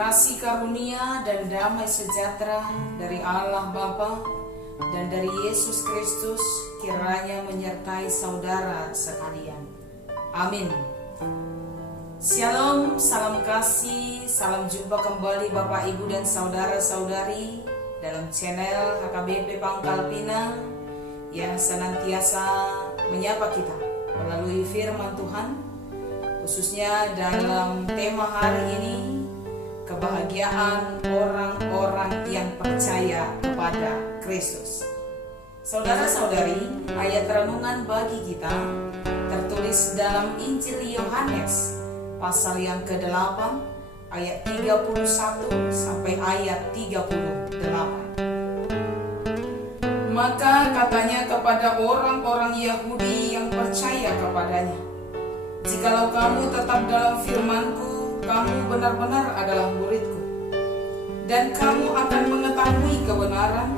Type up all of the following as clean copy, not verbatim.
Kasih karunia dan damai sejahtera dari Allah Bapa dan dari Yesus Kristus kiranya menyertai saudara sekalian. Amin. Shalom, salam kasih, salam jumpa kembali Bapak, Ibu, dan saudara-saudari dalam channel HKBP Pangkal Pinang yang senantiasa menyapa kita melalui firman Tuhan, khususnya dalam tema hari ini, kebahagiaan orang-orang yang percaya kepada Kristus. Saudara-saudari, ayat renungan bagi kita tertulis dalam Injil Yohanes pasal yang ke-8 ayat 31 sampai ayat 38. Maka katanya kepada orang-orang Yahudi yang percaya kepadanya, "Jikalau kamu tetap dalam firman-Ku, kamu benar-benar adalah murid-Ku, dan kamu akan mengetahui kebenaran,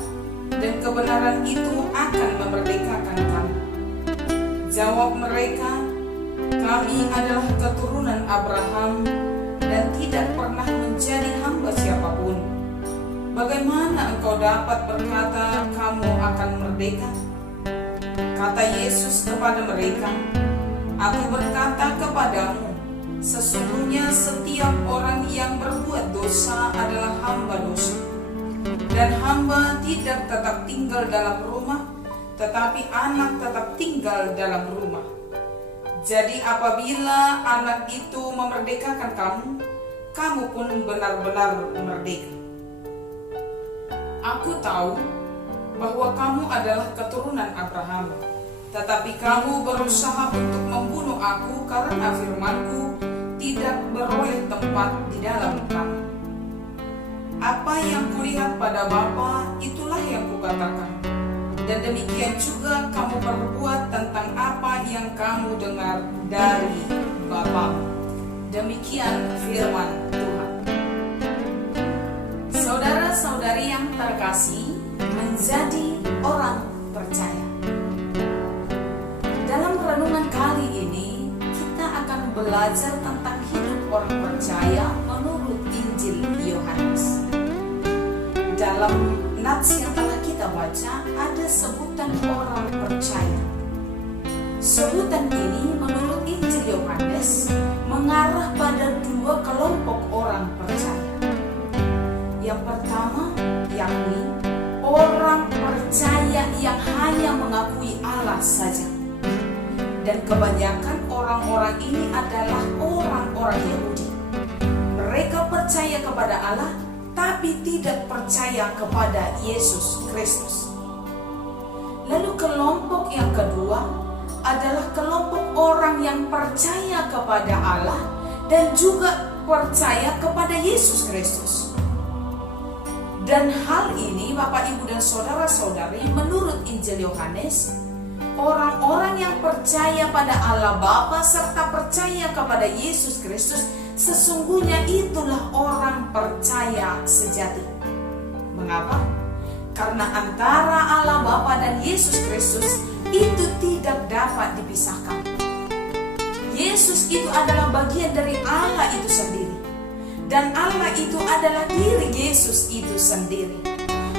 dan kebenaran itu akan memerdekakan kamu." Jawab mereka, "Kami adalah keturunan Abraham dan tidak pernah menjadi hamba siapapun. Bagaimana engkau dapat berkata kamu akan merdeka?" Kata Yesus kepada mereka, "Aku berkata kepadamu, sesungguhnya setiap orang yang berbuat dosa adalah hamba dosa. Dan hamba tidak tetap tinggal dalam rumah, tetapi anak tetap tinggal dalam rumah. Jadi apabila anak itu memerdekakan kamu, kamu pun benar-benar merdeka. Aku tahu bahwa kamu adalah keturunan Abraham, tetapi kamu berusaha untuk membunuh aku karena firman-Ku tidak beroleh tempat di dalam kamu. Apa yang kulihat pada Bapa, itulah yang kukatakan. Dan demikian juga kamu perbuat tentang apa yang kamu dengar dari Bapa." Demikian firman Tuhan. Saudara-saudari yang terkasih, menjadi orang percaya. Dalam renungan kali ini, kita akan belajar tentang hidup orang percaya menurut Injil Yohanes. Dalam nats yang telah kita baca, ada sebutan orang percaya. Sebutan ini menurut Injil Yohanes mengarah pada dua kelompok orang percaya. Yang pertama, yakni orang percaya yang hanya mengakui Allah saja. Dan kebanyakan orang-orang ini adalah orang-orang Yahudi. Mereka percaya kepada Allah, tapi tidak percaya kepada Yesus Kristus. Lalu kelompok yang kedua adalah kelompok orang yang percaya kepada Allah dan juga percaya kepada Yesus Kristus. Dan hal ini, Bapak, Ibu, dan saudara-saudari, menurut Injil Yohanes, orang-orang yang percaya pada Allah Bapa serta percaya kepada Yesus Kristus, sesungguhnya itulah orang percaya sejati. Mengapa? Karena antara Allah Bapa dan Yesus Kristus itu tidak dapat dipisahkan. Yesus itu adalah bagian dari Allah itu sendiri, dan Allah itu adalah diri Yesus itu sendiri.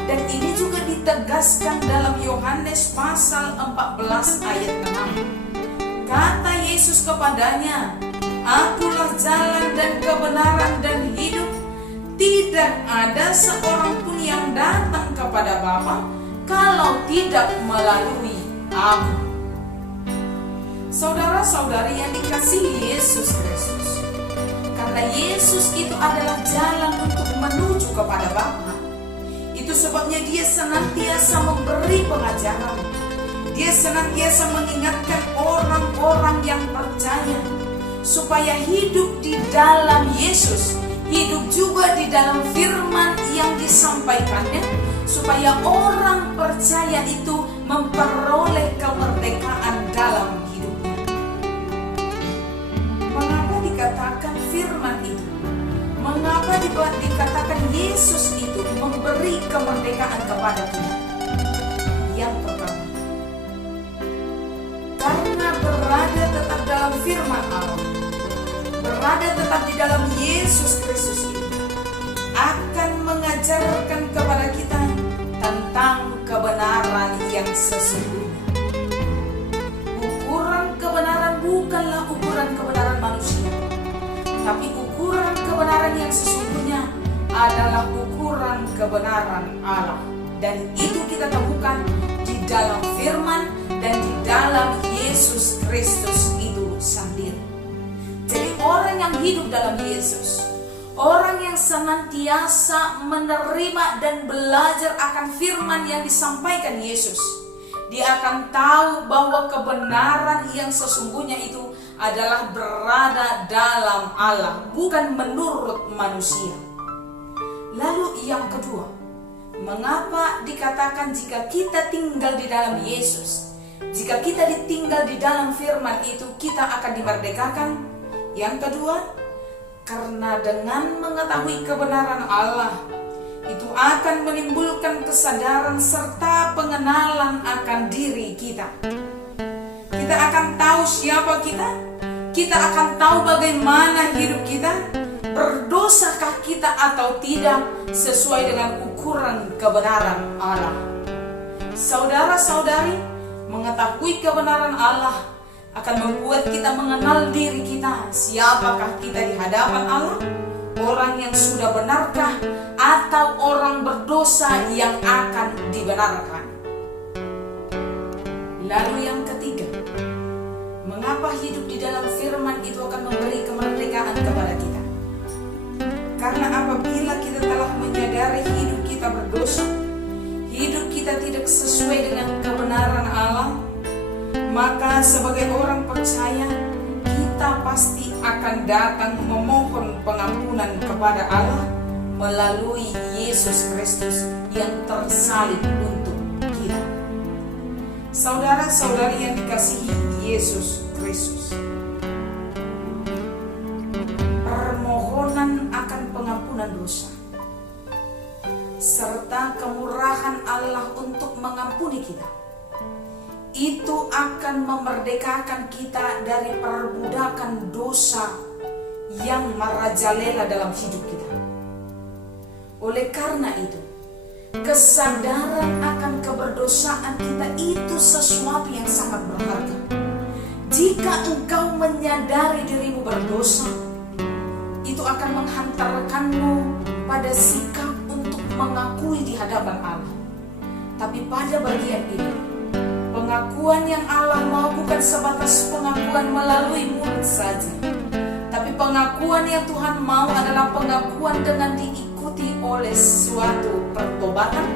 Dan ini juga ditegaskan dalam Yohanes pasal 14 ayat 6. Kata Yesus kepadanya, "Akulah jalan dan kebenaran dan hidup. Tidak ada seorang pun yang datang kepada Bapa kalau tidak melalui Aku." Saudara-saudari yang dikasihi Yesus Kristus, karena Yesus itu adalah jalan untuk menuju kepada Bapa, itu sebabnya Dia senantiasa memberi pengajaran. Dia senantiasa mengingatkan orang-orang yang percaya supaya hidup di dalam Yesus, hidup juga di dalam firman yang disampaikannya, supaya orang percaya itu memperoleh kemerdekaan dalam hidupnya. Mengapa dikatakan firman itu? Mengapa dikatakan Yesus itu memberi kemerdekaan kepada kita? Yang pertama, karena berada tetap dalam firman Allah, berada tetap di dalam Yesus Kristus itu, mengajarkan kepada kita tentang kebenaran yang sesungguhnya. Ukuran kebenaran bukanlah ukuran kebenaran manusia, tapi ukuran kebenaran yang sesungguhnya adalah ukuran kebenaran Allah. Dan itu kita temukan di dalam firman dan di dalam Yesus Kristus itu sendiri. Jadi orang yang hidup dalam Yesus, orang yang senantiasa menerima dan belajar akan firman yang disampaikan Yesus, dia akan tahu bahwa kebenaran yang sesungguhnya itu adalah berada dalam Allah, bukan menurut manusia. Lalu yang kedua, mengapa dikatakan jika kita tinggal di dalam Yesus, jika kita ditinggal di dalam firman itu, kita akan dimerdekakan? Yang kedua, karena dengan mengetahui kebenaran Allah, itu akan menimbulkan kesadaran serta pengenalan akan diri kita. Kita akan tahu siapa kita, kita akan tahu bagaimana hidup kita, berdosakah kita atau tidak sesuai dengan ukuran kebenaran Allah. Saudara-saudari, mengetahui kebenaran Allah akan membuat kita mengenal diri kita, siapakah kita di hadapan Allah, orang yang sudah benarkah atau orang berdosa yang akan dibenarkan. Lalu yang ketiga, mengapa hidup di dalam firman itu akan memberi kemerdekaan kepada kita? Karena apabila kita telah menyadari hidup kita berdosa, hidup kita tidak sesuai dengan kebenaran Allah, maka sebagai orang percaya, kita pasti akan datang memohon pengampunan kepada Allah melalui Yesus Kristus yang tersalib untuk kita. Saudara-saudari yang dikasihi Yesus Kristus, permohonan akan pengampunan dosa serta kemurahan Allah untuk mengampuni kita, itu akan memerdekakan kita dari perbudakan dosa yang merajalela dalam hidup kita. Oleh karena itu, kesadaran akan keberdosaan kita itu sesuatu yang sangat berharga. Jika engkau menyadari dirimu berdosa, itu akan menghantarkanmu pada sikap untuk mengakui di hadapan Allah. Tapi pada bagian ini, pengakuan yang Allah mau bukan sebatas pengakuan melalui mulut saja, tapi pengakuan yang Tuhan mau adalah pengakuan dengan diikuti oleh suatu pertobatan,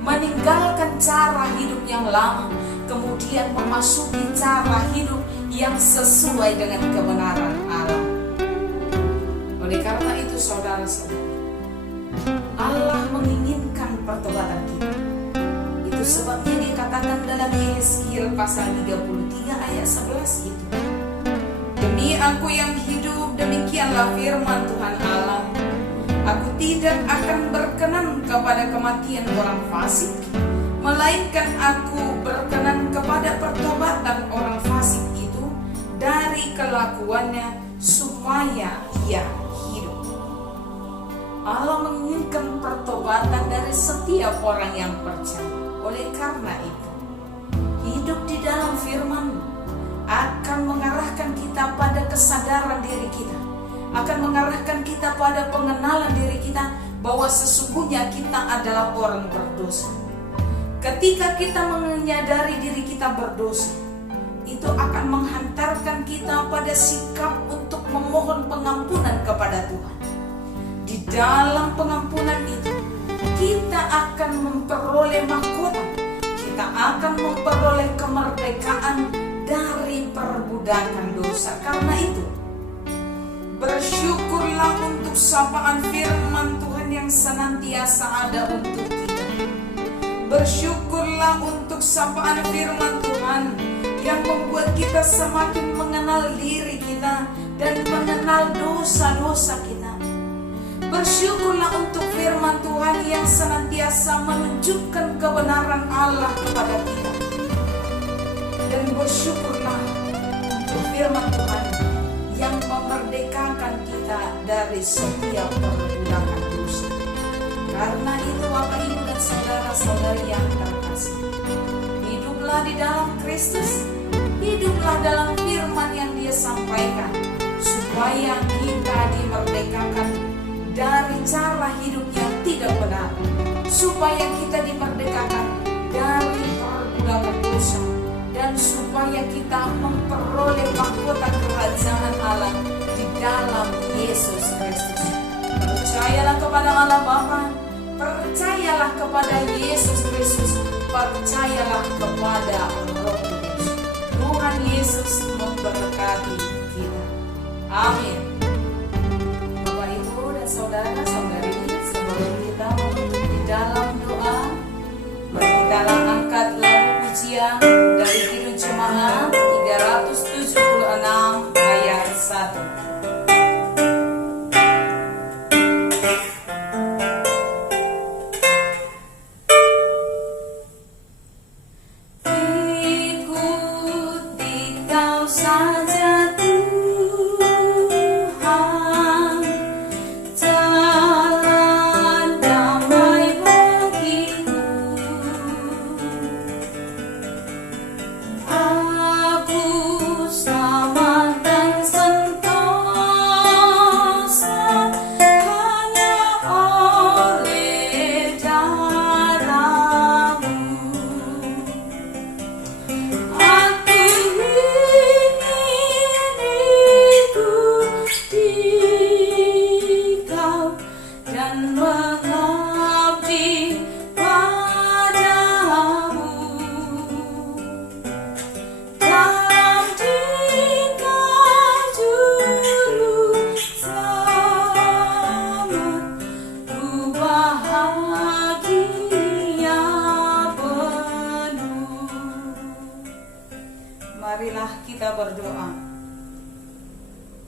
meninggalkan cara hidup yang lama, kemudian memasuki cara hidup yang sesuai dengan kebenaran Allah. Oleh karena itu, saudara-saudari, Allah menginginkan pertobatan kita. Itu sebabnya dikatakan dalam Yeskiel pasal 33 ayat 11 itu, demi Aku yang hidup, demikianlah firman Tuhan Allah, Aku tidak akan berkenan kepada kematian orang fasik, melainkan Aku berkenan kepada pertobatan orang fasik itu dari kelakuannya supaya ia hidup. Allah menginginkan pertobatan dari setiap orang yang percaya. Oleh karena itu, hidup di dalam firman akan mengarahkan kita pada kesadaran diri kita, akan mengarahkan kita pada pengenalan diri kita bahwa sesungguhnya kita adalah orang berdosa. Ketika kita menyadari diri kita berdosa, itu akan menghantarkan kita pada sikap untuk memohon pengampunan kepada Tuhan. Di dalam pengampunan itu, kita akan memperoleh mahkota, kita akan memperoleh kemerdekaan dari perbudakan dosa. Karena itu, bersyukurlah untuk sapaan firman Tuhan yang senantiasa ada untuk kita. Bersyukurlah untuk sapaan firman Tuhan yang membuat kita semakin mengenal diri kita dan mengenal dosa-dosa kita. Bersyukurlah untuk firman Tuhan yang senantiasa menunjukkan kebenaran Allah kepada kita. Dan bersyukurlah untuk firman Tuhan yang memerdekakan kita dari setiap perbudakan dosa. Karena itu Bapak, Ibu, dan saudara-saudari yang terkasih, hiduplah di dalam Kristus, hiduplah dalam firman yang Dia sampaikan, supaya kita dimerdekakan dari cara hidup yang tidak benar, supaya kita dimerdekakan dari perbudakan dosa, dan supaya kita memperoleh mahkota kerajaan Allah di dalam Yesus Kristus. Percayalah kepada Allah Bapa, percayalah kepada Yesus Kristus, percayalah kepada Roh Kudus. Tuhan Yesus memberkati kita. Amin. Bapak, Ibu, dan saudara-saudari, sebelum kita menutup di dalam doa, mari kita angkat lagu pujian dari Kidung Jemaat 376 ayat 1. Marilah kita berdoa.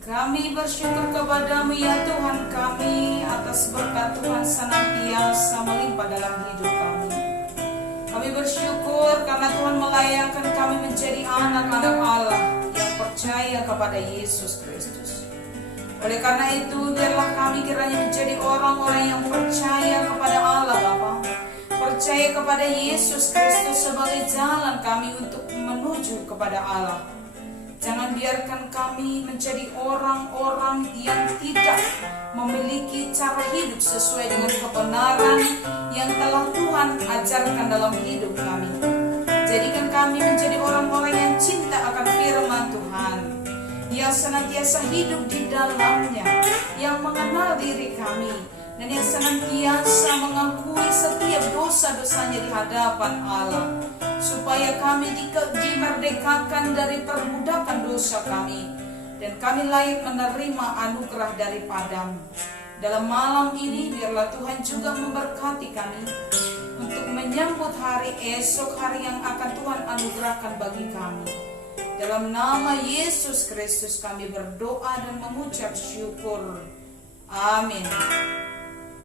Kami bersyukur kepadamu ya Tuhan kami, atas berkat Tuhan senantiasa melimpah dalam hidup kami. Kami bersyukur karena Tuhan melayakkan kami menjadi anak-anak Allah yang percaya kepada Yesus Kristus. Oleh karena itu, biarlah kami kiranya menjadi orang-orang yang percaya kepada Allah Bapa, percaya kepada Yesus Kristus sebagai jalan kami untuk menuju kepada Allah. Jangan biarkan kami menjadi orang-orang yang tidak memiliki cara hidup sesuai dengan kebenaran yang telah Tuhan ajarkan dalam hidup kami. Jadikan kami menjadi orang-orang yang cinta akan firman Tuhan, yang senantiasa hidup di dalamnya, yang mengenal diri kami, dan yang senantiasa mengakui setiap dosa-dosanya di hadapan Allah, supaya kami dimerdekakan dari perbudakan dosa kami, dan kami layak menerima anugerah daripadamu. Dalam malam ini biarlah Tuhan juga memberkati kami untuk menyambut hari esok, hari yang akan Tuhan anugerahkan bagi kami. Dalam nama Yesus Kristus kami berdoa dan mengucap syukur. Amin.